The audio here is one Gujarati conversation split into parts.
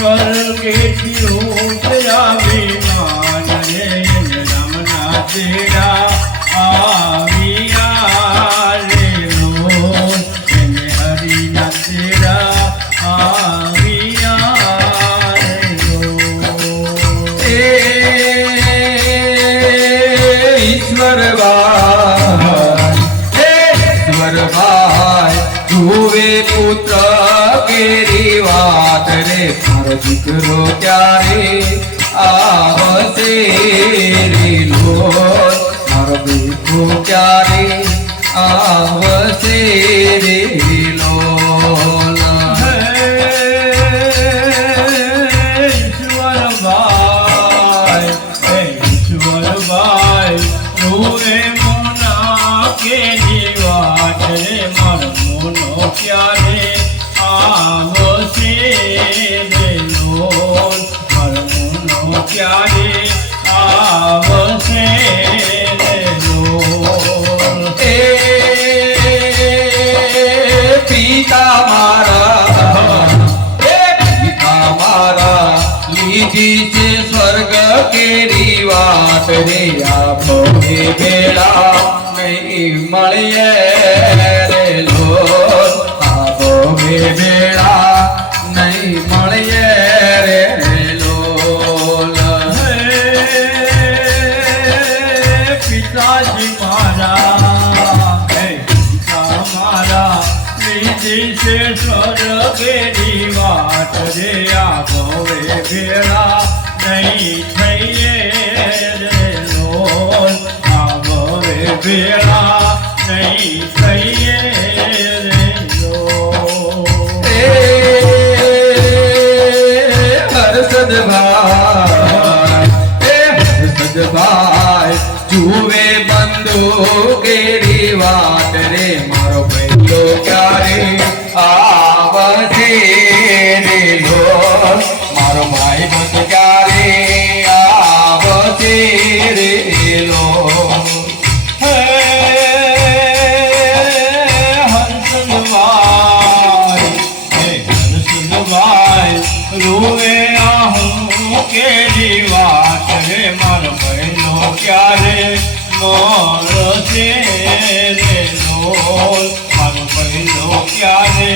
સ્વર્ગે વિમાન રે રમના તેરા આવ્યા રે રોજ એને હરિના તેરા આવ્યા રે રોજ ઈશ્વર ભાઈ જુએ પુત્ર કેરી વાત રે મારો દીકરો ક્યારે આવશે રે લોલ મારો દીકરો ક્યારે આવશે રે લોલ ઈશ્વરભાઈ તુએ મોના કેની વાત રે મારો મોનો ક્યારે આવશે રે લોલ મારો મોનો ક્યારે આવશે રે લોલ પિતા મારા લીધી છે સ્વર્ગ કેરી વાત રે આપો ભેળા નહીં મળીએ રે લોલ આપો ભેળા નહીં મળીએ રે લોલ પિતાજી મારા લીધી છે સ્વર્ગેની વાત રે ભવે ભેળા નહીં થઈએ રે લોલ ભવે ભેળા નહીં થઈએ રે લોલ હર્ષદભાઈ જુએ બંધુ કેરી વાત રે મારો પહેલો ક્યારે આવશે રે લોલ મારો ભાઈ બંધ ક્યારે આવશે રે લોલ હર્ષદભાઈ રૂવે આહું કેરી વાત રે મારો પહેલો ક્યારે મળશે રે લોલ મારો પહેલો ક્યારે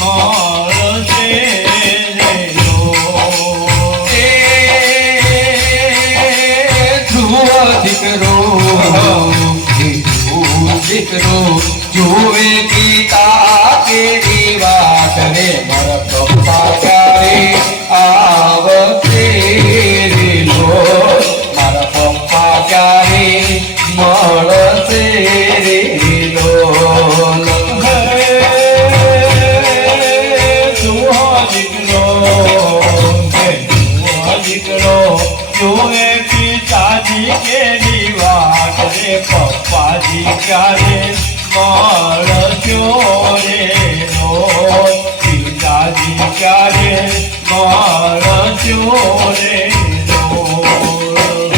મળશે રે લોલ દીકરો જોવે પિતા કેરી વાત રે મારા પપ્પા ક્યારે આવશે રે લોલ મારા પપ્પા ક્યારે મળશે રે લોલ દીકરો જોવે પિતાજી કેરી વાત રે પપ્પાજી ક્યારે મળશો રે લોલ પિતાજી ક્યારે મળશો રે લોલ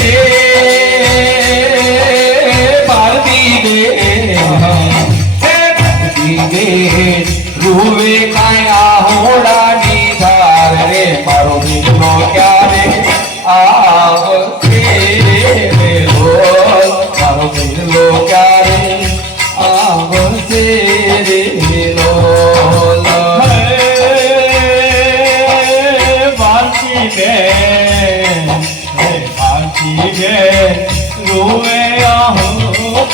રૂવે કાયા હોડાની ધાર રે મારો દીકરો ક્યારે આવશે રે લોલ મારો દીકરો ક્યારે આવશે રે લોલ ભારતી બેન રૂવે આહું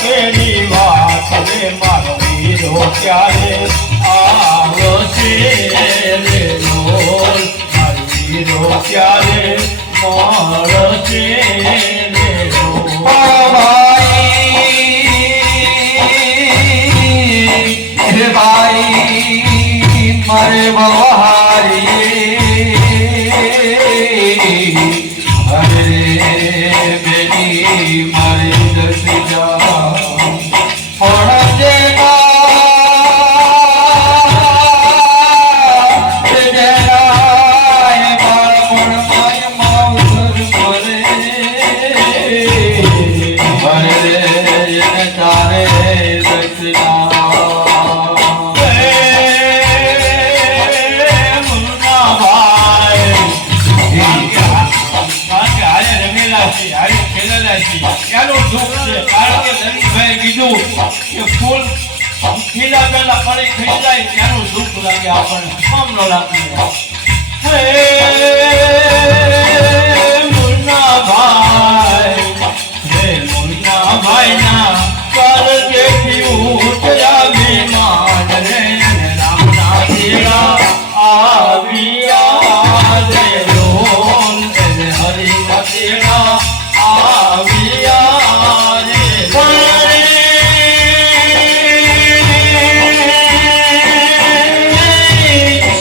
કેરી વાત રે મારો વીરો ક્યારે આવશે રે લોલ મારો વીરો ક્યારે મળશે રે લોલ ભાઈ મારે બહારી અરે બેની મારી દસી જા કે ફૂલ ખીલા પેલા ફળી ખરી જાય ત્યાંનું દુઃખ લાગે આપણને કામ ન લાગે હે મુન્ના ભાઈ ના કર દેખી ઉઠ્યા વિમાન રે રામના તેરા આવ્યા રે લોલ રે હરિના તેરા આવ્યા રે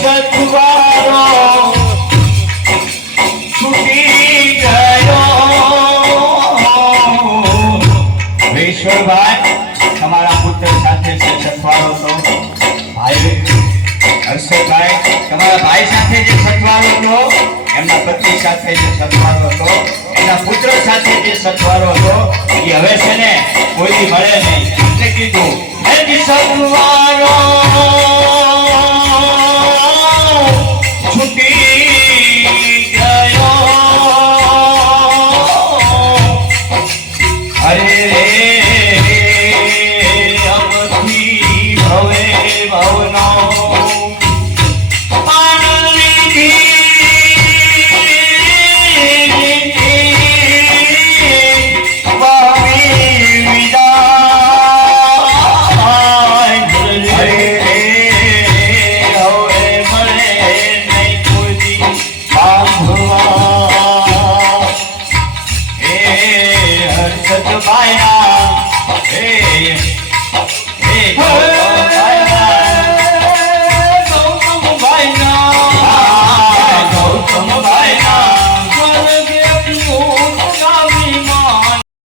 સતવારો છૂટી ગયો ઈશ્વરભાઈ તમારા પુત્ર સાથે જે સથવારો હતો ભાઈ હર્ષદભાઈ તમારા ભાઈ સાથે જે સથવારો હતો એમના પત્ની સાથે જે સથવારો હતો એના પુત્ર સાથે જે સથવારો હતો એ હવે છે ને કોઈ મળે નહીં એટલે કીધું હે સથવારો